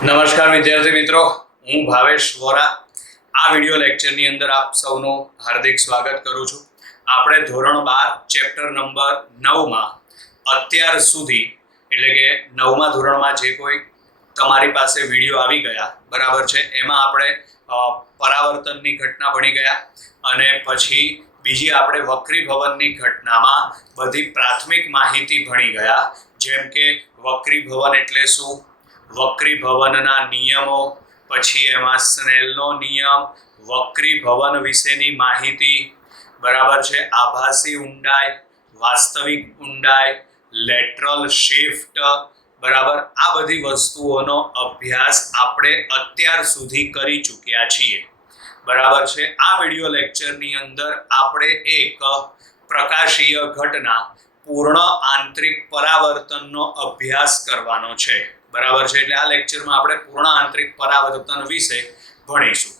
નમસ્કાર વિદ્યાર્થી મિત્રો, હું ભાવેશ વોરા આ વિડિયો લેક્ચરની અંદર આપ સૌનું હાર્દિક સ્વાગત કરું છું. આપણે ધોરણ 12 ચેપ્ટર નંબર 9 માં અત્યાર સુધી એટલે કે 9મા ધોરણમાં જે કોઈ તમારી પાસે વિડિયો આવી ગયા બરાબર છે એમાં આપણે પરાવર્તનની ઘટના ભણી ગયા અને પછી બીજી આપણે વક્રીભવનની ઘટનામાં બધી પ્રાથમિક માહિતી ભણી ગયા, જેમ કે વક્રીભવન એટલે શું, વક્રીભવનના નિયમો, પછી એમાં સ્નેલનો નિયમ, વક્રીભવન વિશેની માહિતી બરાબર છે, આભાસી ઊંડાઈ, વાસ્તવિક ઊંડાઈ, લેટરલ શિફ્ટ બરાબર, આ બધી વસ્તુઓનો અભ્યાસ આપણે અત્યાર સુધી કરી ચૂક્યા છીએ બરાબર છે. આ વિડિયો લેક્ચરની અંદર આપણે એક પ્રકાશીય ઘટના પૂર્ણ આંતરિક પરાવર્તનનો અભ્યાસ કરવાનો છે બરાબર છે. એટલે આ લેક્ચરમાં આપણે પૂર્ણ આંતરિક પરાવર્તન વિશે ભણીશું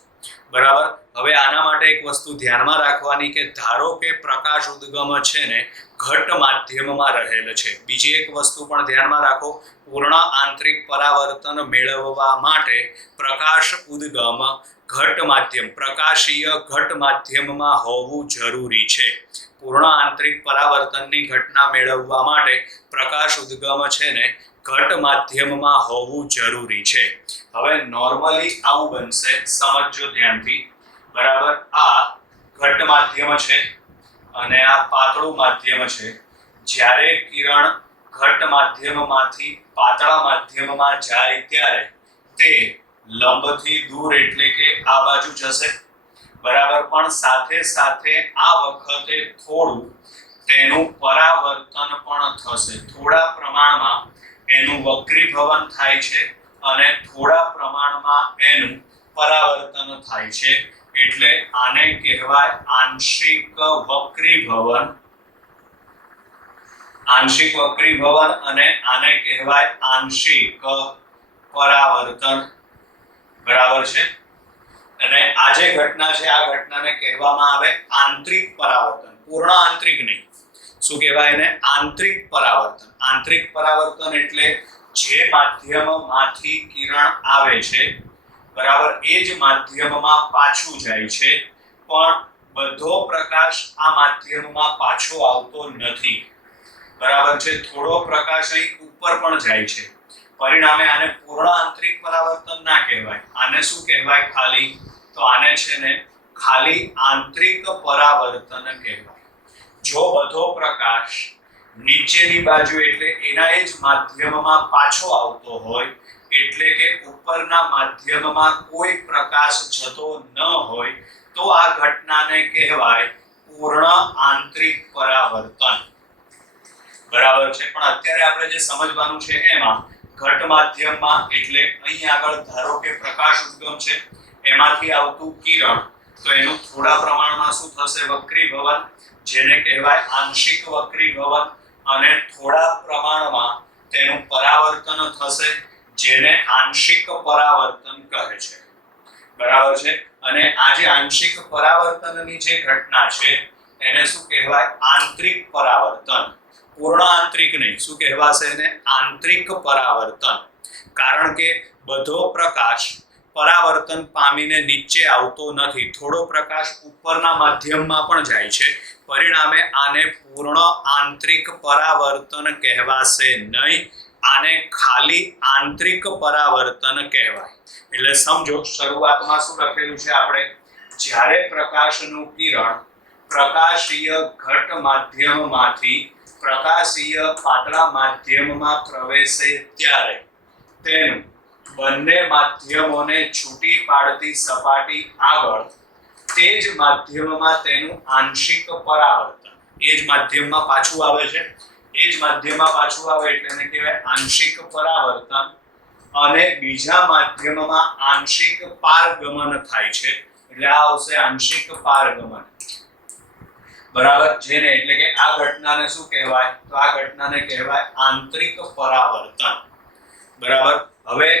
બરાબર. હવે આના માટે એક વસ્તુ ધ્યાનમાં રાખવાની કે ધારો કે પ્રકાશ ઉદ્ગમ છે ને ઘટ માધ્યમમાં રહેલ છે. બીજી એક વસ્તુ પણ ધ્યાનમાં રાખો, પૂર્ણ આંતરિક પરાવર્તન મેળવવા માટે પ્રકાશ ઉદ્ગમ ઘટ માધ્યમ પ્રકાશીય ઘટ માધ્યમમાં હોવું જરૂરી છે. પૂર્ણ આંતરિક પરાવર્તનની ઘટના મેળવવા માટે પ્રકાશ ઉદ્ગમ છે ને ઘટ માધ્યમમાં હોવું જરૂરી છે. હવે નોર્મલી આવું બનશે, સમજજો ધ્યાનથી બરાબર. આ ઘટ માધ્યમ છે અને આ પાતળું માધ્યમ છે. જ્યારે કિરણ ઘટ માધ્યમમાંથી પાતળા માધ્યમમાં જાય ત્યારે તે લંબથી દૂર એટલે કે આ બાજુ જશે બરાબર, પણ સાથે સાથે આ વખતે થોડું તેનું પરાવર્તન પણ થશે. થોડા પ્રમાણમાં એનું વક્રીભવન થાય છે અને થોડા પ્રમાણમાં એનું પરાવર્તન થાય છે. એટલે આને કહેવાય આંશિક વક્રીભવન, આંશિક વક્રીભવન, અને આને કહેવાય આંશિક પરાવર્તન બરાબર છે. અને આ જે ઘટના છે આ ઘટનાને કહેવામાં આવે આંતરિક પરાવર્તન, પૂર્ણ આંતરિક નહીં. શું કહેવાય એને? આંતરિક પરાવર્તન. આંતરિક પરાવર્તન એટલે જે માધ્યમમાંથી કિરણ આવે છે બરાબર એ જ માધ્યમમાં પાછું જાય છે, પણ બધો પ્રકાશ આ માધ્યમમાં પાછો આવતો નથી બરાબર છે. થોડો પ્રકાશ અહીં ઉપર પણ જાય છે, પરિણામે આને પૂર્ણ આંતરિક પરાવર્તન ના કહેવાય. આને શું કહેવાય? ખાલી. તો આને છે ને ખાલી આંતરિક પરાવર્તન કહેવાય. જો બધો પ્રકાશ નીચેની બાજુ એટલે એના એ જ માધ્યમમાં પાછો આવતો હોય, એટલે કે ઉપરના માધ્યમમાં કોઈ પ્રકાશ જતો ન હોય, તો આ ઘટનાને કહેવાય પૂર્ણ આંતરિક પરાવર્તન બરાબર છે. પણ અત્યારે આપણે જે સમજવાનું છે એમાં ઘટ માધ્યમમાં એટલે અહીં આગળ ધારો કે પ્રકાશ ઉદ્ગમ છે, એમાંથી આવતું કિરણ, તો એનું થોડા પ્રમાણમાં શું થશે? વક્રીભવન, જેને કહેવાય આંશિક વક્રીભવન, અને થોડા પ્રમાણમાં તેનું પરાવર્તન થશે, જેને આંશિક પરાવર્તન કહે છે બરાબર છે. અને આ જે આંશિક પરાવર્તનની જે ઘટના છે એને શું કહેવાય? આંતરિક પરાવર્તન. પૂર્ણ આંતરિક નહીં. શું કહેવાશે એને? આંતરિક પરાવર્તન. કારણ કે બધો પ્રકાશ પરાવર્તન પામીને નીચે આવતો નથી, થોડો પ્રકાશ ઉપરના માધ્યમમાં પણ જાય છે, પરિણામે આને પૂર્ણ આંતરિક પરાવર્તન કહેવાશે નહીં. આને ખાલી આંતરિક પરાવર્તન કહેવાય. એટલે સમજો, શરૂઆતમાં શું લખેલું છે આપણે? જ્યારે પ્રકાશનું કિરણ પ્રકાશીય ઘટ માધ્યમમાંથી પ્રકાશીય પાતળા માધ્યમમાં પ્રવેશે ત્યારે તેનું બંને માધ્યમોને છૂટી પાડતી સપાટી આગળ તે જ માધ્યમમાં તેનું આંશિક પરાવર્તન, એ જ માધ્યમમાં પાછું આવે છે, એ જ માધ્યમમાં પાછું આવે એટલે એને કહેવાય આંશિક પરાવર્તન. અને બીજા માધ્યમમાં આંશિક પારગમન થાય છે, એટલે આ આવશે આંશિક પારગમન બરાબર. જેને એટલે કે આ ઘટનાને શું કહેવાય? તો આ ઘટનાને કહેવાય આંતરિક પરાવર્તન બરાબર. હવે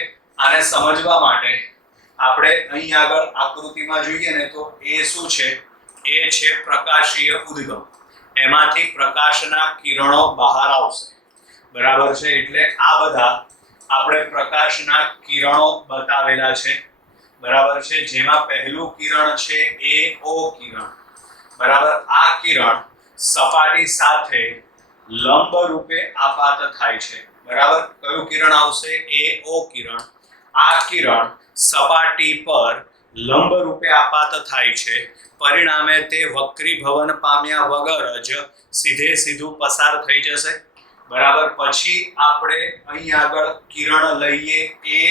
આને સમજવા માટે આપણે અહીં આગળ આકૃતિમાં જોઈએ ને તો એ શું છે? એ છે પ્રકાશીય ઉદ્ગમ. એમાંથી પ્રકાશના કિરણો બહાર આવશે બરાબર છે. એટલે આ બધા આપણે પ્રકાશના કિરણો બતાવેલા છે, બરાબર છે, જેમાં પહેલું કિરણ છે એ ઓ કિરણ, બરાબર. આ કિરણ સપાટી સાથે લંબ રૂપે આપાત થાય છે, બરાબર. કયું કિરણ આવશે? એ ઓ કિરણ. આ કિરણ સપાટી પર લંબ રૂપે આપાત થાય છે, પરિણામે તે વક્રીભવન પામ્યા વગર જ સીધું પસાર થઈ જશે, બરાબર. પછી આપણે અહીં આગળ કિરણ લઈએ એ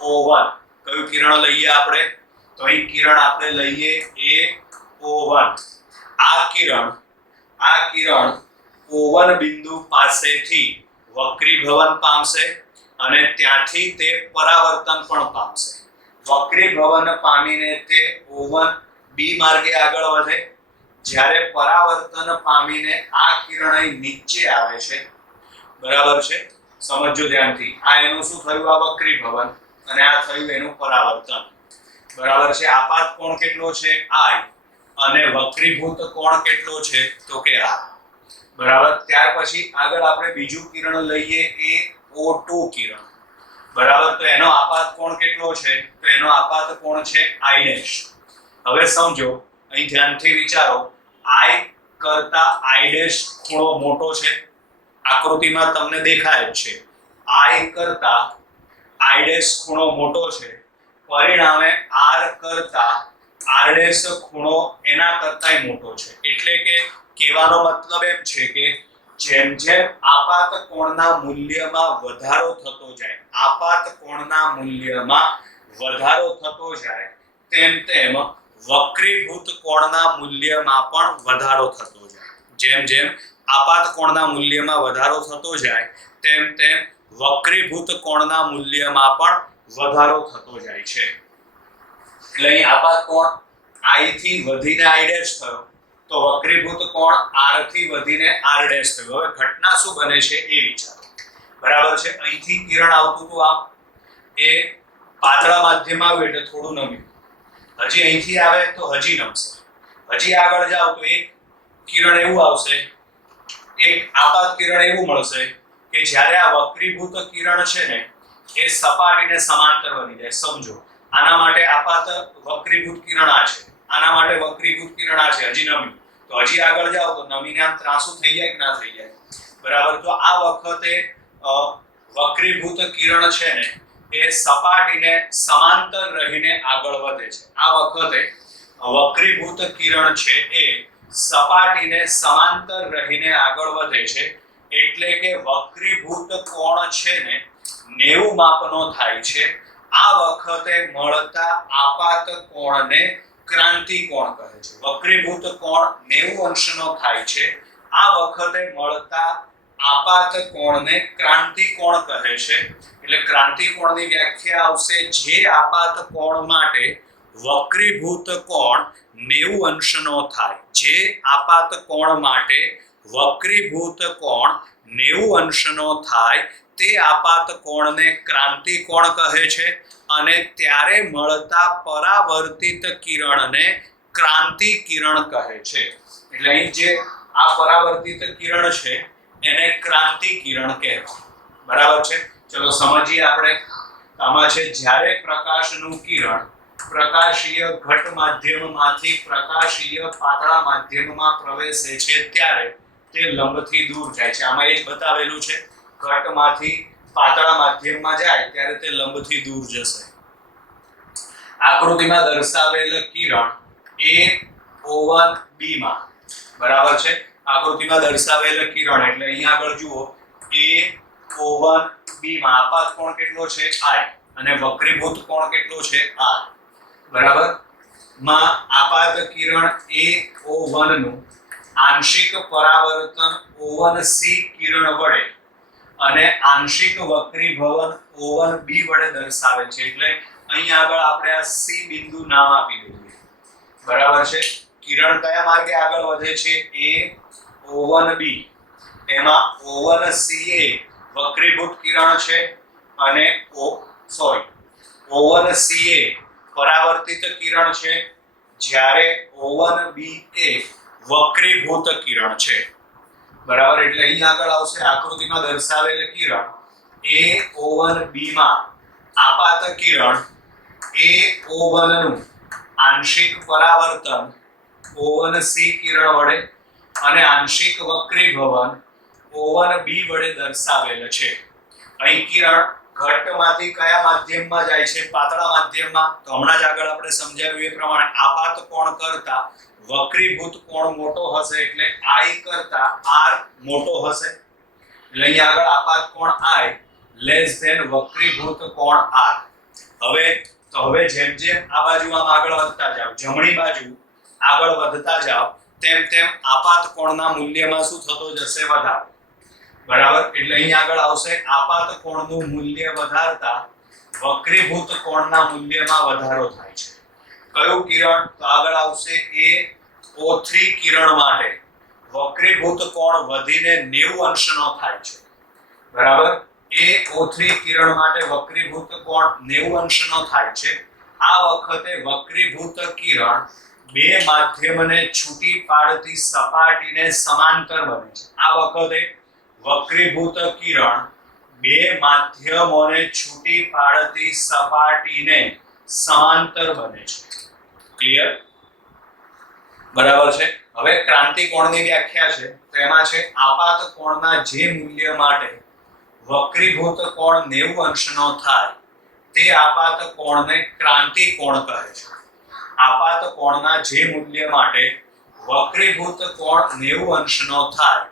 O1. કયું કિરણ લઈએ આપણે? તો અહીં કિરણ આપણે લઈએ એ O1. આ કિરણ O1 બિંદુ પાસેથી વક્રીભવન પામશે અને ત્યાંથી તે પરાવર્તન પણ પામશે. વક્રીભવન પામીને તે O1 B માર્ગે આગળ વધે, જ્યારે પરાવર્તન પામીને આ કિરણ અહીં નીચે આવે છે, બરાબર છે. સમજો ધ્યાનથી. આ એનું શું થયું? આ વક્રીભવન, અને આ થયું એનું પરાવર્તન, બરાબર છે. આપાત કોણ કેટલો છે? I, અને વક્રીભૂત કોણ કેટલો છે? તો કે R, બરાબર. ત્યાર પછી આગળ આપણે બીજું કિરણ લઈએ એ O2 કિરણ, બરાબર. તો એનો આપાત કોણ કેટલો છે? તો એનો આપાત કોણ છે? I'. હવે સમજો, અહીં ધ્યાનથી વિચારો. I કરતા I' ખૂણો મોટો છે, આકૃતિમાં તમને દેખાય જ છે. I કરતા I' ખૂણો મોટો છે, પરિણામે R કરતા R' ખૂણો એના કરતાંય મોટો છે. એટલે કે કહેવાનો મતલબ એમ છે કે જેમ જેમ આપાત કોણના મૂલ્યમાં વધારો થતો જાય, તેમ તેમ વક્રીભૂત કોણના મૂલ્યમાં પણ વધારો થતો જાય. જેમ જેમ આપાત કોણના મૂલ્યમાં વધારો થતો જાય, તેમ તેમ વક્રીભૂત કોણના મૂલ્યમાં પણ વધારો થતો જાય છે. એટલે અહીં આપાત કોણ I થી વધીને I' થયો, તો વક્રીભૂત કોણ R થી વધીને R' થયો. હવે ઘટના શું બને છે એ વિચારો, બરાબર છે. અહીંથી કિરણ આવતું હતું, આમ એ પાતળા માધ્યમ આવે એટલે થોડું નમ્યું, હજી અહીંથી આવે તો હજી નમશે, હજી આગળ જાવ તો એક કિરણ એવું આવશે, એક આપાત કિરણ એવું મળશે કે જ્યારે આ વક્રીભૂત કિરણ છે ને એ સપાટીને સમાંતર બની જાય. સમજો, આના માટે આપાત વક્રીભૂત કિરણ આ છે, આના માટે વક્રીભૂત કિરણ આ છે, હજી નમ્યું, તો હજી આગળ જાવ તો નમીને આમ ત્રાંસુ થઈ જાય કે ના થઈ જાય, બરાબર. તો આ વખતે વક્રીભૂત કિરણ છે ને એ સપાટીને સમાંતર રહીને આગળ વધે છે. આ વખતે વક્રીભૂત કિરણ છે એ સપાટીને સમાંતર રહીને આગળ વધે છે, એટલે કે વક્રીભૂત કોણ છે ને 90 માપનો થાય છે. આ વખતે મળતા આપાત કોણને ક્રાંતિ કોણ કહે છે. વક્રીભૂત કોણ 90 અંશનો થાય છે, આ વખતે મળતા આપાત કોણને ક્રાંતિ કોણ કહે છે. એટલે ક્રાંતિ કોણની વ્યાખ્યા આવશે જે આપાત કોણ માટે વક્રીભૂત કોણ 90 અંશનો થાય, જે આપાત કોણ માટે વક્રીભૂત કોણ 90 અંશનો થાય, તે આપાત કોણને ક્રાંતિ કોણ કહે છે. અને ત્યારે મળતા પરાવર્તિત કિરણને ક્રાંતિ કિરણ કહે છે. એટલે અહીં જે આ પરાવર્તિત કિરણ છે એને ક્રાંતિ કિરણ કહેવાય, બરાબર છે. ચલો સમજીએ આપણે. આમાં છે જ્યારે પ્રકાશનું કિરણ પ્રકાશીય ઘટ માધ્યમમાંથી પ્રકાશીય પાતળા માધ્યમમાં પ્રવેશે છે ત્યારે તે લંબથી દૂર જાય છે. આમાં એ જ બતાવેલું છે, ઘટમાંથી પાતળા માધ્યમમાં જાય ત્યારે તે લંબથી દૂર જશે. આકૃતિમાં દર્શાવેલ કિરણ એ O1 B માં, બરાબર છે. આકૃતિમાં દર્શાવેલ કિરણ એટલે અહીંયા આગળ જુઓ એ O1 B માં આપાત કોણ કેટલો છે? I, અને વક્રીભૂત કોણ કેટલો છે? R, બરાબર. માં આપાત કિરણ એ O1 નું આંશિક પરાવર્તન O1 C કિરણ વડે અને આંશિક વક્રીભવન O1 B વડે દર્શાવે છે. એટલે અહીં આગળ આપણે આ C બિંદુ નામ આપી દઈએ, બરાબર છે. કિરણ કયા માર્ગે આગળ વધે છે? એ O1 B. એમાં O1 C એ વક્રીભૂત કિરણ છે અને O1 C એ પરાવર્તિત કિરણ છે, જ્યારે O1 B એ વક્રીભૂત કિરણ છે, બરાબર. એટલે અહીં આગળ આવશે આકૃતિમાં દર્શાવેલ કિરણ AO1 B માં આપાત કિરણ AO1 નું આંશિક પરાવર્તન O1 C કિરણ વડે અને આંશિક વક્રીભવન O1 B વડે દર્શાવેલ છે. અહીં કિરણ ઘટમાંથી કયા માધ્યમમાં જાય છે? પાતળા માધ્યમમાં. તો હમણાં જ આગળ આપણે સમજાવ્યું એ પ્રમાણે આપાત કોણ કરતા વક્રીભૂત કોણ મોટો હશે એટલે I કરતા R મોટો હશે. એટલે અહીં આગળ આપાત કોણ I લેસ ધેન વક્રીભૂત કોણ R. હવે જેમ જેમ આ બાજુ આમ આગળ વધતા જાવ, જમણી બાજુ આગળ વધતા જાવ, તેમ તેમ આપાત કોણના મૂલ્યમાં શું થતો જશે? વધારો. બરાબર. એટલે અહીં આગળ આવશે આપાત કોણનું મૂલ્ય વધારતા વક્રીભૂત કોણના મૂલ્યમાં વધારો થાય છે. કયું કિરણ? તો આગળ આવશે AO3 કિરણ માટે વક્રીભૂત કોણ વધીને 90 અંશનો થાય છે. બરાબર. AO3 કિરણ માટે વક્રીભૂત કોણ 90 અંશનો થાય છે. આ વખતે વક્રીભૂત કિરણ બે માધ્યમને છૂટી પાડતી સપાટીને સમાંતર બને છે. આ વખતે વક્રીભૂત કિરણ બે માધ્યમોને છૂટી પાડતી સપાટીને સમાંતર બને છે. ક્લિયર? બરાબર છે. હવે ક્રાંતિ કોણની વ્યાખ્યા છે તો એમાં છે આપાત કોણના જે મૂલ્ય માટે વક્રીભૂત કોણ 90 અંશનો થાય તે આપાત કોણને ક્રાંતિ કોણ કહે છે. આપાત કોણના જે મૂલ્ય માટે વક્રીભૂત કોણ 90 અંશનો થાય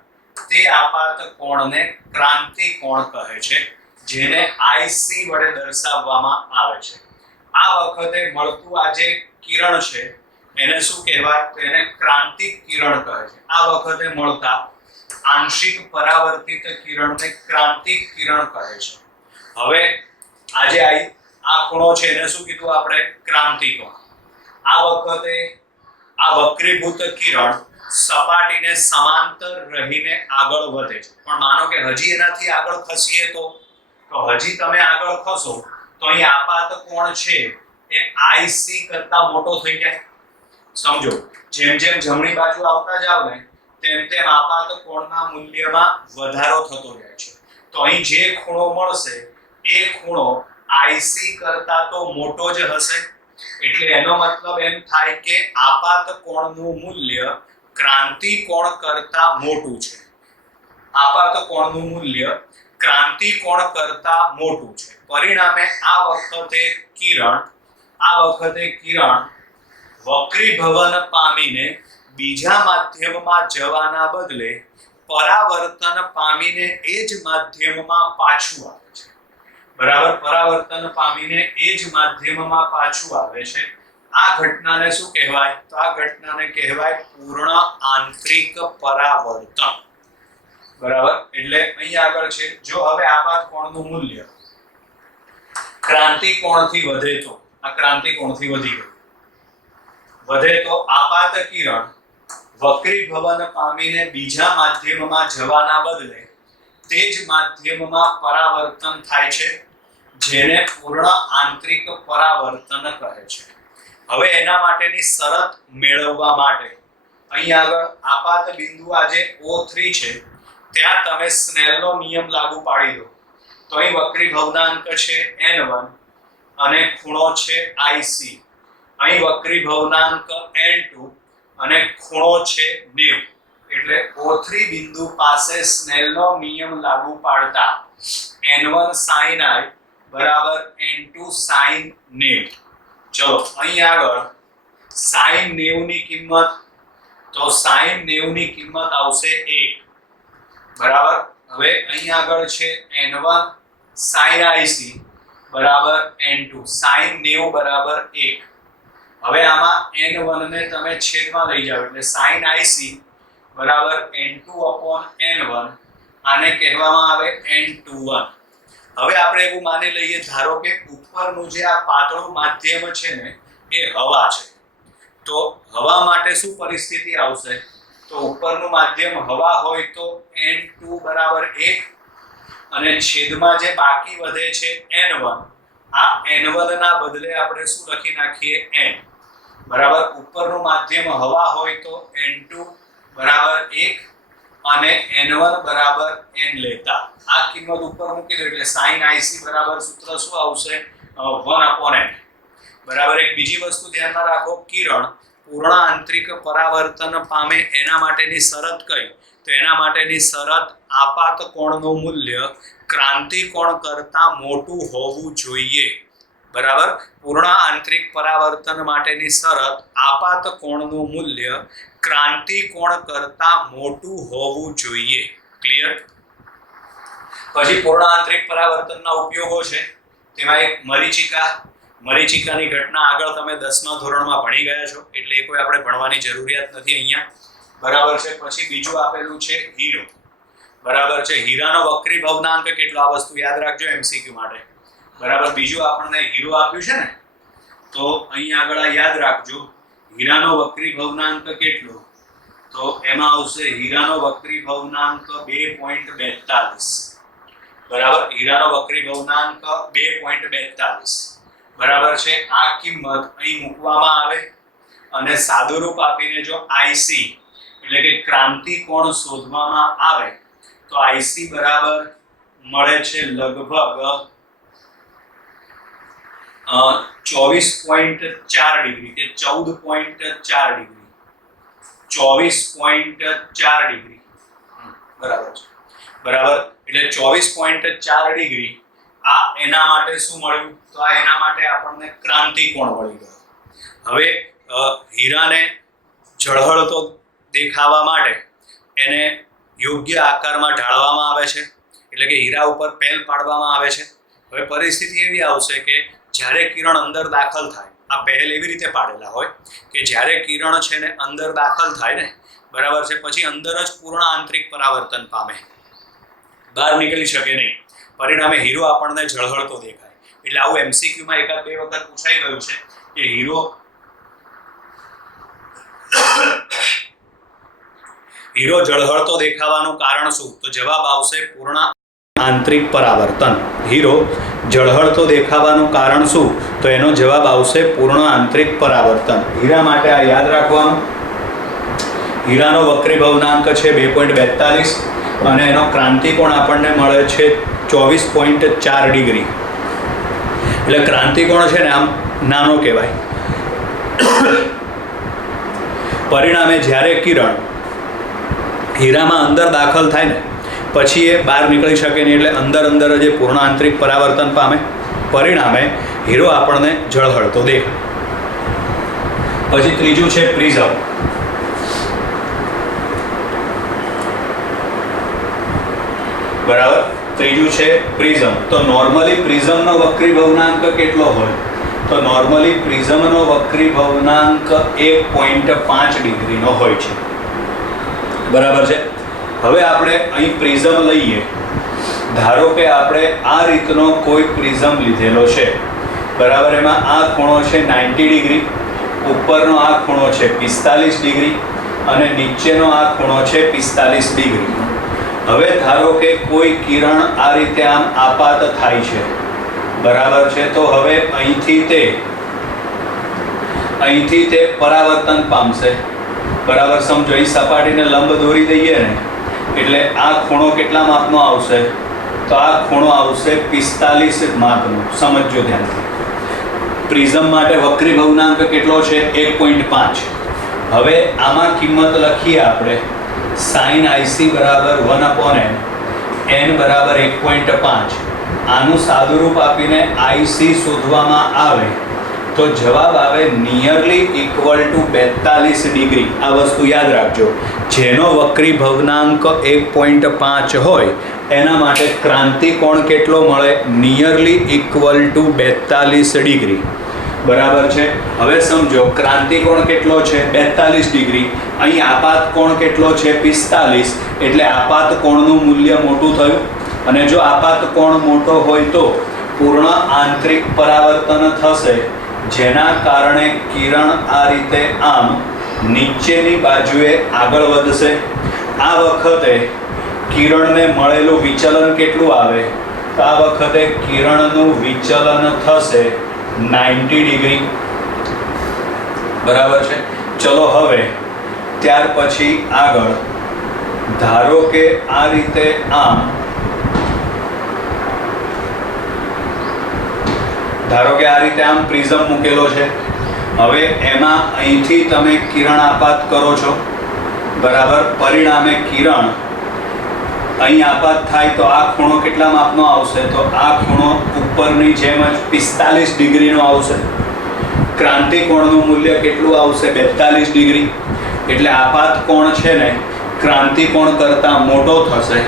તે આપાત કોણને ક્રાંતિ કોણ કહે છે, જેને IC વડે દર્શાવવામાં આવે છે. આ વખતે મળતું આ જે કિરણ છે એને શું કહેવાય? તો એને ક્રાંતિક કિરણ કહે છે. આ વખતે મળતા આંશિક પરાવર્તિત કિરણને ક્રાંતિક કિરણ કહે છે. હવે આજે આ ખૂણો છે એને શું કીધું આપણે? ક્રાંતિ કોણ. આ વખતે આ વક્રીભૂત કિરણ સપાટીને સમાંતર રહીને આગળ વધે છે. પણ માનો કે હજી એનાથી આગળ ખસીએ તો હજી તમે આગળ ખસો તો અહીં આપાત કોણ છે એ IC કરતા મોટો થઈ જાય. સમજો, જેમ જેમ જમણી બાજુ આવતા જાવ ને તેમ તેમ આપાત કોણના મૂલ્યમાં વધારો થતો જાય છે. તો અહીં જે ખૂણો મળશે એ ખૂણો IC કરતા તો મોટો જ હશે. એટલે એનો મતલબ એમ થાય કે આપાત કોણનું મૂલ્ય ક્રાંતિ કોણ કરતા મોટું છે. આપાત કોણનું મૂલ્ય ક્રાંતિ કોણ કરતા મોટું છે. પરિણામે આ વખતે કિરણ વક્રીભવન પામીને બીજા માધ્યમમાં જવાના બદલે પરાવર્તન પામીને એ જ માધ્યમમાં પાછું આવે છે. બરાબર. પરાવર્તન પામીને એ જ માધ્યમમાં પાછું આવે છે. આ ઘટનાને શું કહેવાય? તો આ ઘટનાને કહેવાય પૂર્ણ આંતરિક પરાવર્તન. બરાબર. એટલે અહીં આગળ છે જો હવે આપાત કોણનું મૂલ્ય ક્રાંતિ કોણથી વધે તો આ ક્રાંતિ કોણથી વધી ગયું વધે તો આપાત કિરણ વક્રીભવન પામીને બીજા માધ્યમમાં જવાના બદલે તે જ માધ્યમમાં પરાવર્તન થાય છે, જેને પૂર્ણ આંતરિક પરાવર્તન કહે છે. હવે એના માટેની શરત મેળવવા માટે અહીં આગળ આપાત બિંદુ આજે O3 છે ત્યાં તમે સ્નેલનો નિયમ લાગુ પાડી દો. તો અહીં વક્રીભવનાંક છે N1 અને ખૂણો છે IC. અહીં વક્રીભવનાંક N2 અને ખૂણો છે 90. એટલે O3 બિંદુ પાસે સ્નેલનો નિયમ લાગુ પાડતા N1 sin I બરાબર N2 sin 90. ચલો અહીં આગળ sin 90 ની કિંમત તો sin 90 ની કિંમત આવશે 1. બરાબર. હવે અહીં આગળ છે N1 sin IC બરાબર N2 sin 90 બરાબર 1. હવે આમાં N1 ને તમે છેદમાં લઈ જાવ એટલે sin IC બરાબર N2/N1. આને કહેવામાં આવે N21. હવે આપણે એવું માની લઈએ ધારો કે ઉપરનું જે આ પાતળું માધ્યમ છે ને એ હવા છે. તો હવા માટે શું પરિસ્થિતિ આવશે? તો ઉપરનું માધ્યમ હવા હોય તો N2 બરાબર 1 અને છેદમાં જે બાકી વધે છે N1. આ N1 ના બદલે આપણે શું લખી નાખીએ? N. બરાબર. ઉપરનું માધ્યમ હવા હોય તો N2 બરાબર 1 અને n1 બરાબર n લેતા આ કિંમત ઉપર મૂકી દો એટલે sin IC બરાબર સૂત્ર શું આવશે 1/n બરાબર. એક બીજી વસ્તુ ધ્યાનમાં રાખો, કિરણ પૂર્ણ આંતરિક પરાવર્તન પામે એના માટેની શરત કઈ? તો એના માટેની શરત આપાત કોણનું મૂલ્ય ક્રાંતિ કોણ કરતા મોટું હોવું જોઈએ. બરાબર. પૂર્ણ આંતરિક પરાવર્તન માટેની શરત આપાત કોણનું મૂલ્ય ક્રાંતિ કોણ કરતા મોટું હોવું જોઈએ. ક્લિયર? પછી પૂર્ણ આંતરિક પરાવર્તનના ઉપયોગો છે, તેમાં એક મરીચિકાની ઘટના આગળ તમે 10મા ધોરણમાં ભણી ગયા છો એટલે એ કોઈ આપણે ભણવાની જરૂરિયાત નથી અહીંયા. બરાબર છે. પછી બીજું આપેલું છે હીરો. બરાબર છે. હીરાનો વક્રી ભવનાંક કેટલો? આ વસ્તુ યાદ રાખજો MCQ માટે. બરાબર. બીજું આપણને હીરો આપ્યું છે ને, તો અહીંયા આગળ યાદ રાખજો હીરાનો વક્રી ભવનાંક કેટલો? તો એમાં આવશે હીરાનો વક્રી ભવનાંક 2.42. બરાબર. હીરાનો વક્રી ભવનાંક 2.42. બરાબર છે. આ કિંમત અહીં મૂકવામાં આવે અને સાદુરૂપ આપીને જો IC એટલે કે ક્રાંતિ કોણ શોધવામાં આવે તો IC બરાબર મળે છે લગભગ 24.4 ડિગ્રી કે 14.4 ડિગ્રી. 24.4 ડિગ્રી. બરાબર છે. બરાબર. એટલે 24.4 ડિગ્રી આ એના માટે શું મળ્યું? તો આ એના માટે આપણને ક્રાંતિ કોણ મળી ગયો. હવે હીરાને ઝળહળતો દેખાવા માટે એને યોગ્ય આકારમાં ઢાળવામાં આવે છે, એટલે કે હીરા ઉપર પેલ પાડવામાં આવે છે. હવે પરિસ્થિતિ એવી આવશે કે જ્યારે કિરણ અંદર દાખલ થાય, આ પહેલ એવી રીતે પાડેલા હોય કે જ્યારે કિરણ છે ને અંદર દાખલ થાય ને, બરાબર છે, પછી અંદર જ પૂર્ણ આંતરિક પરાવર્તન પામે, બહાર નીકળી શકે નહીં. પરિણામે હીરો આપણને ઝળહળતો દેખાય. એટલે આવું MCQ માં એકાદ બે વખત પૂછાઈ ગયું છે કે હીરો ઝળહળતો દેખાવાનું કારણ શું? તો જવાબ આવશે પૂર્ણ આંતરિક પરાવર્તન. હીરો ઝળહળતો દેખાવાનું કારણ શું? તો એનો જવાબ આવશે પૂર્ણ આંતરિક પરાવર્તન. હીરા માટે આ યાદ રાખવાનું. હીરાનો વક્રી ભવનાંક છે 2.42 અને એનો ક્રાંતિ કોણ આપણને મળે છે 24.4 ડિગ્રી. એટલે ક્રાંતિ કોણ છે ને આમ નાનો કહેવાય. પરિણામે જ્યારે કિરણ હીરામાં અંદર દાખલ થાય ને પછી એ બહાર નીકળી શકે નહીં, એટલે અંદર જ પૂર્ણ આંતરિક પરાવર્તન પામે. પરિણામે હીરો આપણને ઝળહળતો દેખાય. પછી ત્રીજું છે પ્રિઝમ. બરાબર. ત્રીજું છે પ્રિઝમ. તો નોર્મલી પ્રિઝમનો વક્રી ભવનાંક કેટલો હોય? તો નોર્મલી પ્રિઝમનો વક્રી ભવનાંક 1.5 ડિગ્રીનો હોય છે. બરાબર છે. હવે આપણે અહીં પ્રિઝમ લઈએ. ધારો કે આપણે આ રીતનો કોઈ પ્રિઝમ લીધેલો છે. બરાબર. એમાં આ ખૂણો છે 90 ડિગ્રી, ઉપરનો આ ખૂણો છે 45 ડિગ્રી અને નીચેનો આ ખૂણો છે 45 ડિગ્રી. હવે ધારો કે કોઈ કિરણ આ રીતે આમ આપાત થાય છે. બરાબર છે. તો હવે અહીંથી તે પરાવર્તન પામશે. બરાબર. સમજો અહીં સપાટીને લંબ દોરી દઈએ ને એટલે આ ખૂણો કેટલા માપનો આવશે? તો આ ખૂણો આવશે 45 માપનો. સમજો ધ્યાનથી. પ્રિઝમ માટે વક્રી ભવનાંક કેટલો છે? 1.5. હવે આમાં કિંમત લખીએ આપણે. sin IC બરાબર 1/n, n બરાબર 1.5. આનું સાદુરૂપ આપીને IC શોધવામાં આવે તો જવાબ આવે નિયરલી ઇક્વલ ટુ 42 ડિગ્રી. આ વસ્તુ યાદ રાખજો. જેનો વક્રી ભવનાંક 1.5 હોય એના માટે ક્રાંતિ કોણ કેટલો મળે? Nearly equal to 42 degree. બરાબર છે. હવે સમજો ક્રાંતિ કોણ કેટલો છે? 42 ડિગ્રી. અહીં આપાત કોણ કેટલો છે? 45. એટલે આપાત કોણનું મૂલ્ય મોટું થયું અને જો આપાત કોણ મોટો હોય તો પૂર્ણ આંતરિક પરાવર્તન થશે, જેના કારણે કિરણ આ રીતે આમ નીચેની બાજુએ આગળ વધશે. આ વખતે કિરણને મળેલું વિચલન કેટલું આવે? તો આ વખતે કિરણનું વિચલન થશે 90 ડિગ્રી. બરાબર છે. ચલો હવે ત્યાર પછી આગળ ધારો કે આ રીતે આમ, ધારો કે આ રીતે આમ પ્રિઝમ મૂકેલો છે. હવે એમાં અહીંથી તમે કિરણ આપાત કરો છો, બરાબર. પરિણામે કિરણ અહીં આપાત થાય તો આ ખૂણો કેટલા માપનો આવશે? તો આ ખૂણો ઉપરની જેમ જ 45 ડિગ્રીનો આવશે. ક્રાંતિ કોણનું મૂલ્ય કેટલું આવશે? 42 ડિગ્રી. એટલે આપાત કોણ છે ને ક્રાંતિ કોણ કરતાં મોટો થશે.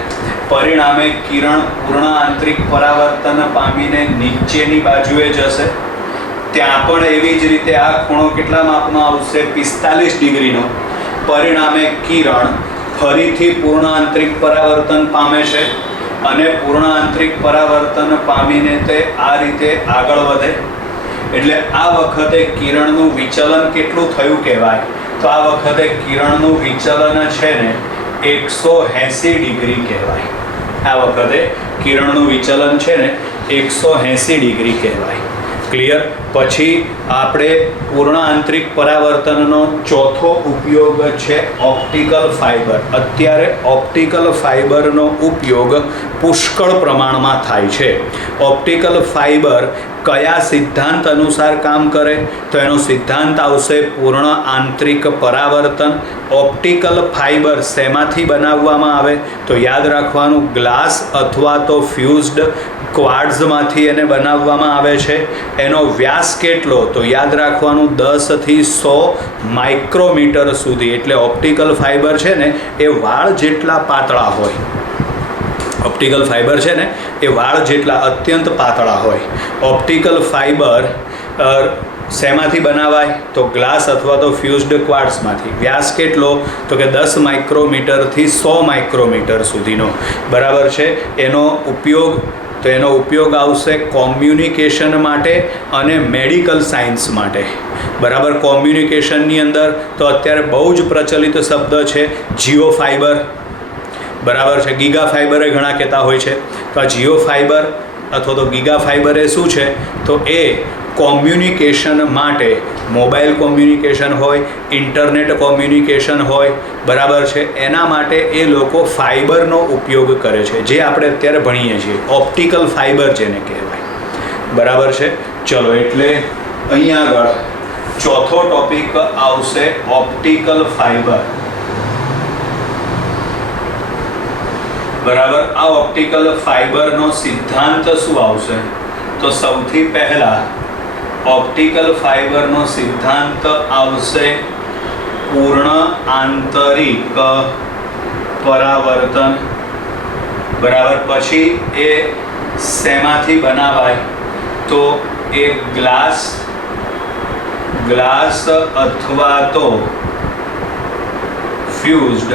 પરિણામે કિરણ પૂર્ણ આંતરિક પરાવર્તન પામીને નીચેની બાજુએ જશે. ત્યાં પણ એવી જ રીતે આ ખૂણો કેટલા માપનો આવશે? 45 ડિગ્રીનો. પરિણામે કિરણ ફરીથી પૂર્ણ આંતરિક પરાવર્તન પામે છે અને પૂર્ણ આંતરિક પરાવર્તન પામીને તે આ રીતે આગળ વધે. એટલે આ વખતે કિરણનું વિચલન કેટલું થયું કહેવાય? તો આ વખતે કિરણનું વિચલન છે ને 180 ડિગ્રી કહેવાય. આ વખતે કિરણનું વિચલન છે ને 180 ડિગ્રી કહેવાય. ક્લિયર? પછી આપણે પૂર્ણ આંતરિક પરાવર્તનનો ચોથો ઉપયોગ છે ઓપ્ટિકલ ફાઇબર. અત્યારે ઓપ્ટિકલ ફાઇબરનો ઉપયોગ પુષ્કળ પ્રમાણમાં થાય છે. ઓપ્ટિકલ ફાઇબર કયા સિદ્ધાંત અનુસાર કામ કરે? તો એનો સિદ્ધાંત આવશે પૂર્ણ આંતરિક પરાવર્તન. ઓપ્ટિકલ ફાઇબર શેમાંથી બનાવવામાં આવે? તો યાદ રાખવાનું, ગ્લાસ અથવા તો ફ્યુઝડ ક્વાર્ટ્ઝમાંથી એને બનાવવામાં આવે છે. એનો વ્યાસ કેટલો? તો યાદ રાખવાનું 10 થી 100 માઇક્રોમીટર સુધી. એટલે ઓપ્ટિકલ ફાઇબર છે ને એ વાળ જેટલા પાતળા હોય. ઓપ્ટિકલ ફાઇબર છે ને એ વાળ જેટલા અત્યંત પાતળા હોય. ઓપ્ટિકલ ફાઇબર શેમાંથી બનાવાય? તો ગ્લાસ અથવા તો ફ્યુઝડ ક્વાર્ટ્ઝમાંથી. વ્યાસ કેટલો? તો કે 10 માઇક્રોમીટરથી 100 માઇક્રોમીટર સુધીનો. બરાબર છે. એનો ઉપયોગ આવશે કોમ્યુનિકેશન માટે અને મેડિકલ સાયન્સ માટે. બરાબર. કોમ્યુનિકેશનની અંદર તો અત્યારે બહુ જ પ્રચલિત શબ્દ છે જીઓ ફાઇબર. બરાબર છે. ગીગા ફાઇબર એ ઘણા કહેતા હોય છે. તો આ જીઓ ફાઇબર અથવા તો ગીગા ફાઇબર એ શું છે? તો એ કોમ્યુનિકેશન માટે, મોબાઈલ કોમ્યુનિકેશન હોય, ઇન્ટરનેટ કોમ્યુનિકેશન હોય, બરાબર છે, એના માટે એ લોકો ફાઇબરનો ઉપયોગ કરે છે, જે આપણે અત્યારે ભણીએ છીએ. ઓપ્ટિકલ ફાઇબર જેને કહેવાય. બરાબર છે. ચલો, એટલે અહીંયા આગળ ચોથો ટોપિક આવશે ઓપ્ટિકલ ફાઇબર. બરાબર. આ ઓપ્ટિકલ ફાઇબરનો સિદ્ધાંત શું આવશે? તો સૌથી પહેલા ઓપ્ટિકલ ફાઇબરનો સિદ્ધાંત આવશે પૂર્ણ આંતરિક પરાવર્તન. બરાબર. પછી એ શેમાંથી બનાવાય? તો એ ગ્લાસ અથવા તો ફ્યુઝડ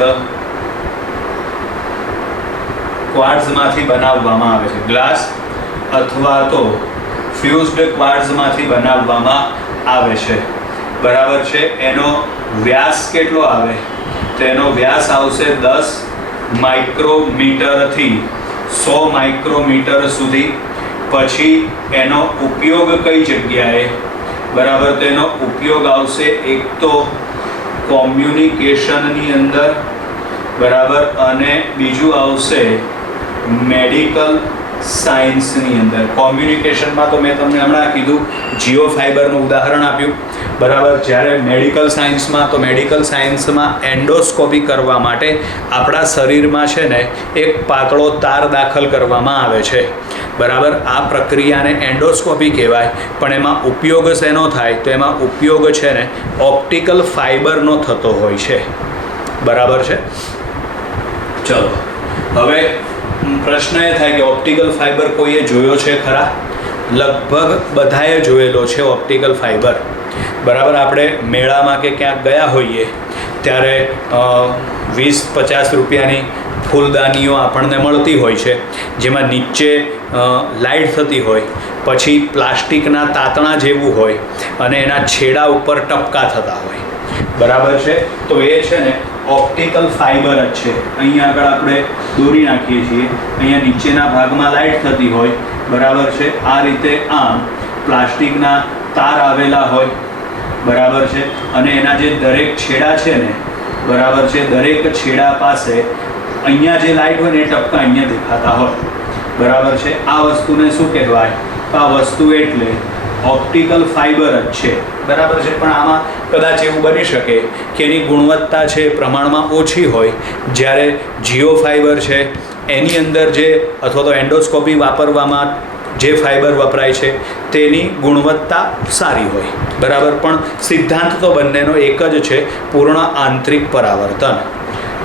ક્વાર્ટ્ઝમાંથી બનાવવામાં આવે છે. ગ્લાસ અથવા તો ફ્યુઝડ ક્વાર્ટ્ઝમાંથી બનાવવામાં આવે છે. બરાબર છે. એનો વ્યાસ કેટલો આવે? તો એનો વ્યાસ આવશે 10 માઇક્રોમીટરથી 100 માઇક્રોમીટર સુધી. પછી એનો ઉપયોગ કઈ જગ્યાએ? બરાબર. તો એનો ઉપયોગ આવશે એક તો કોમ્યુનિકેશનની અંદર, બરાબર, અને બીજું આવશે મેડિકલ સાયન્સની અંદર. કોમ્યુનિકેશનમાં તો મેં તમને હમણાં કીધું, જીઓ ફાઇબરનું ઉદાહરણ આપ્યું. બરાબર. જ્યારે મેડિકલ સાયન્સમાં, તો મેડિકલ સાયન્સમાં એન્ડોસ્કોપી કરવા માટે આપણા શરીરમાં છે ને એક પાતળો તાર દાખલ કરવામાં આવે છે. બરાબર. આ પ્રક્રિયાને એન્ડોસ્કોપી કહેવાય. પણ એમાં ઉપયોગ શેનો થાય? તો એમાં ઉપયોગ છે ને ઓપ્ટિકલ ફાઇબરનો થતો હોય છે. બરાબર છે. ચલો, હવે પ્રશ્ન એ થાય કે ઓપ્ટિકલ ફાઇબર કોઈએ જોયો છે ખરા? લગભગ બધાએ જોયેલો છે ઓપ્ટિકલ ફાઇબર. બરાબર. આપણે મેળામાં કે ક્યાંક ગયા હોઈએ ત્યારે 20-50 રૂપિયાની ફૂલદાનીઓ આપણને મળતી હોય છે, જેમાં નીચે લાઇટ થતી હોય, પછી પ્લાસ્ટિકના તાતણા જેવું હોય અને એના છેડા ઉપર ટપકા થતા હોય. બરાબર છે. તો એ છે ને ઓપ્ટિકલ ફાઇબર જ છે. અહીંયા આગળ આપણે દોરી નાખીએ છીએ. અહીંયા નીચેના ભાગમાં લાઇટ થતી હોય. બરાબર છે. આ રીતે આમ પ્લાસ્ટિકના તાર આવેલા હોય. બરાબર છે. અને એના જે દરેક છેડા છે ને, બરાબર છે, દરેક છેડા પાસે અહીંયા જે લાઇટ હોય ને એ ટપકા અહીંયા દેખાતા હોય, બરાબર છે. આ વસ્તુને શું કહેવાય? તો આ વસ્તુ એટલે ઓપ્ટિકલ ફાઇબર જ છે, બરાબર છે. પણ આમાં કદાચ એવું બની શકે કે એની ગુણવત્તા છે પ્રમાણમાં ઓછી હોય, જ્યારે જીઓ ફાઇબર છે એની અંદર જે અથવા તો એન્ડોસ્કોપી વાપરવામાં જે ફાઇબર વપરાય છે તેની ગુણવત્તા સારી હોય, બરાબર. પણ સિદ્ધાંત તો બંનેનો એક જ છે, પૂર્ણ આંતરિક પરાવર્તન,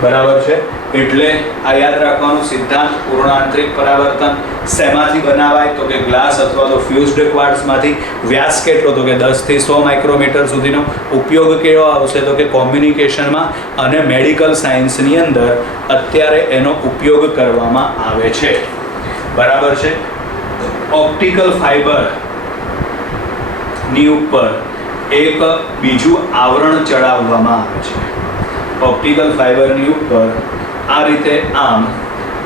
બરાબર છે. એટલે આ યાદ રાખવાનું સિદ્ધાંત પૂર્ણ આંતરિક પરાવર્તન શેમાંથી બનાવાય? તો કે ગ્લાસ અથવા તો ફ્યુઝડ ક્વાર્ટ્ઝમાંથી. વ્યાસ કેટલો? તો કે 10 થી 100 માઇક્રોમીટર સુધીનો. ઉપયોગ કેવો આવશે? તો કે કોમ્યુનિકેશનમાં અને મેડિકલ સાયન્સની અંદર અત્યારે એનો ઉપયોગ કરવામાં આવે છે, બરાબર છે. ઓપ્ટિકલ ફાઇબર ની ઉપર એક બીજું આવરણ ચડાવવામાં આવે છે. ઓપ્ટિકલ ફાઇબરની ઉપર આ રીતે આમ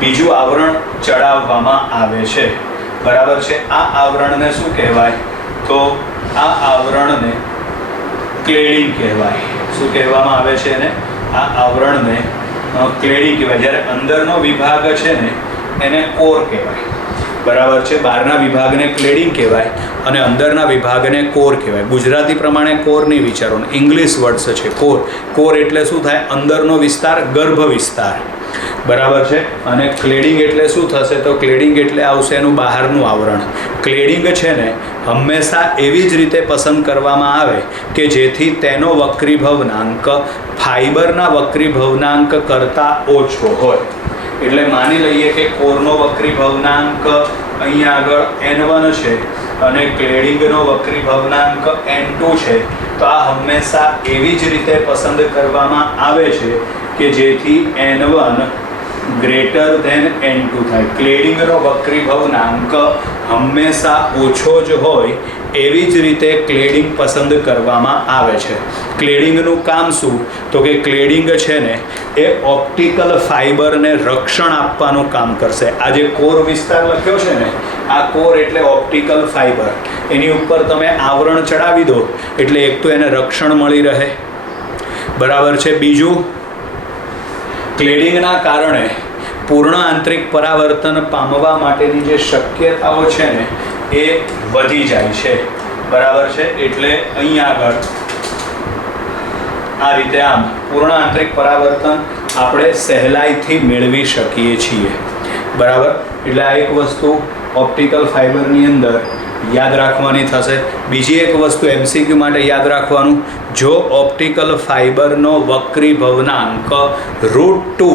બીજું આવરણ ચડાવવામાં આવે છે, બરાબર છે. આ આવરણને શું કહેવાય? તો આ આવરણને ક્લેડિંગ કહેવાય. શું કહેવામાં આવે છે એને? આ આવરણને ક્લેડિંગ કહેવાય. જ્યારે અંદરનો વિભાગ છે ને એને કોર કહેવાય, બરાબર છે. બહારના વિભાગને ક્લેડિંગ કહેવાય અને અંદરના વિભાગને કોર કહેવાય. ગુજરાતી પ્રમાણે કોર નહીં વિચારવાનું, ઇંગ્લિશ વર્ડ્સ છે કોર. કોર એટલે શું થાય? અંદરનો વિસ્તાર, ગર્ભ વિસ્તાર, બરાબર છે. અને ક્લેડિંગ એટલે શું થશે? તો ક્લેડિંગ એટલે આવશે એનું બહારનું આવરણ. ક્લેડિંગ છે ને હંમેશા એવી જ રીતે પસંદ કરવામાં આવે કે જેથી તેનો વક્રીભવનાંક ફાઇબરના વક્રીભવનાંક કરતાં ઓછો હોય. એટલે માની લઈએ કે કોરનો વક્રીભવનાંક અહીંયા આગળ N1 છે અને ક્લેડિંગનો વક્રીભવનાંક N2 છે, તો આ હંમેશા એવી જ રીતે પસંદ કરવામાં આવે છે કે જેથી N1 ગ્રેટર ધેન N2 થાય. ક્લેડિંગનો વક્રીભવનાંક હંમેશા ઓછો જ હોય એવી જ રીતે ક્લેડિંગ પસંદ કરવામાં આવે છે. ક્લેડિંગનું કામ શું? તો કે ક્લેડિંગ છે ને એ ઓપ્ટિકલ ફાઇબરને રક્ષણ આપવાનું કામ કરશે. આ જે કોર વિસ્તાર લખ્યો છે ને, આ કોર એટલે ઓપ્ટિકલ ફાઇબર. એની ઉપર તમે આવરણ ચડાવી દો એટલે એક તો એને રક્ષણ મળી રહે, બરાબર છે. બીજું, ક્લેડિંગના કારણે પૂર્ણ આંતરિક પરાવર્તન પામવા માટેની જે શક્યતાઓ છે ને એ વધી જાય છે, બરાબર છે. એટલે અહીંયા આગળ આ રીતે આમ પૂર્ણ આંતરિક પરાવર્તન આપણે સહેલાઈથી મેળવી શકીએ છીએ, બરાબર. એટલે આ એક વસ્તુ ઓપ્ટિકલ ફાઇબરની અંદર યાદ રાખવાની થશે. બીજી એક વસ્તુ MCQ માટે યાદ રાખવાનું, જો ઓપ્ટિકલ ફાઇબરનો વક્રીભવનાંક √2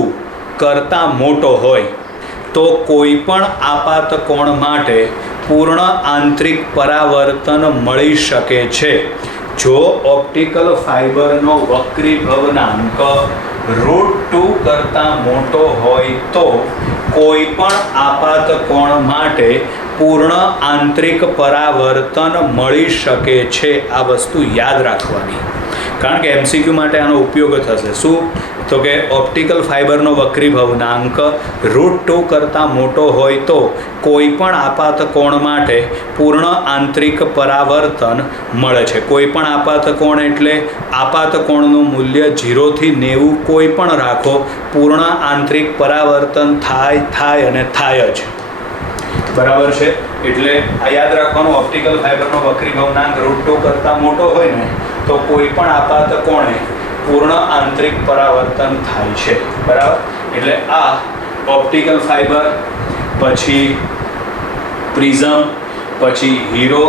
કરતાં મોટો હોય તો કોઈ પણ આપાત કોણ માટે પૂર્ણ આંતરિક પરાવર્તન મળી શકે છે. જો ઓપ્ટિકલ ફાઇબરનો વક્રીભવનાંક √2 કરતાં મોટો હોય તો કોઈ પણ આપાત કોણ માટે પૂર્ણ આંતરિક પરાવર્તન મળી શકે છે. આ વસ્તુ યાદ રાખવાની, કારણ કે MCQ માટે આનો ઉપયોગ થશે. શું? તો કે ઓપ્ટિકલ ફાઇબરનો વક્રીભવનાંક √2 કરતાં મોટો હોય તો કોઈ પણ આપાત કોણ માટે પૂર્ણ આંતરિક પરાવર્તન મળે છે. કોઈ પણ આપાત કોણ એટલે આપાત કોણનું મૂલ્ય 0 થી 90 કોઈ પણ રાખો, પૂર્ણ આંતરિક પરાવર્તન થાય અને થાય જ, બરાબર છે. એટલે આ યાદ રાખવાનું, ઓપ્ટિકલ ફાઇબરનો વક્રીભવનાંક √2 કરતાં મોટો હોય ને તો કોઈ પણ આપાત કોણે પૂર્ણ આંતરિક પરાવર્તન થાય છે, બરાબર. એટલે આ ઓપ્ટિકલ ફાઇબર, પછી પ્રિઝમ, પછી હીરો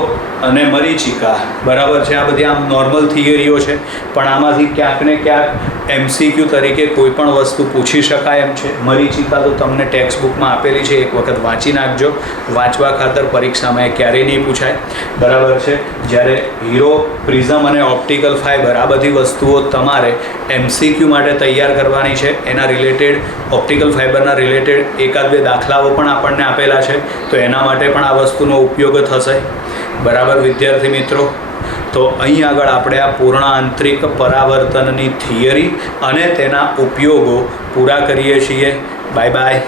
અને મરીચિકા, બરાબર છે. આ બધી આમ નોર્મલ થિયરીઓ છે, પણ આમાંથી ક્યાંક ને ક્યાંક MCQ તરીકે કોઈ પણ વસ્તુ પૂછી શકાય એમ છે. મરીચિકા તો તમને ટેક્સ્ટ બુકમાં આપેલી છે, એક વખત વાંચી નાખજો. વાંચવા ખાતર પરીક્ષામાં એ ક્યારેય નહીં પૂછાય, બરાબર છે. જ્યારે હીરો, પ્રિઝમ અને ઓપ્ટિકલ ફાઇબર, આ બધી વસ્તુઓ તમારે MCQ માટે તૈયાર કરવાની છે. એના રિલેટેડ, ઓપ્ટિકલ ફાઇબરના રિલેટેડ એકાદ બે દાખલાઓ પણ આપણને આપેલા છે, તો એના માટે પણ આ વસ્તુનો ઉપયોગ થશે, બરાબર વિદ્યાર્થી મિત્રો. તો અહીં આગળ આપણે આ પૂર્ણ આંતરિક પરાવર્તનની થિયરી અને તેના ઉપયોગો પૂરા કરીએ છીએ. Bye bye.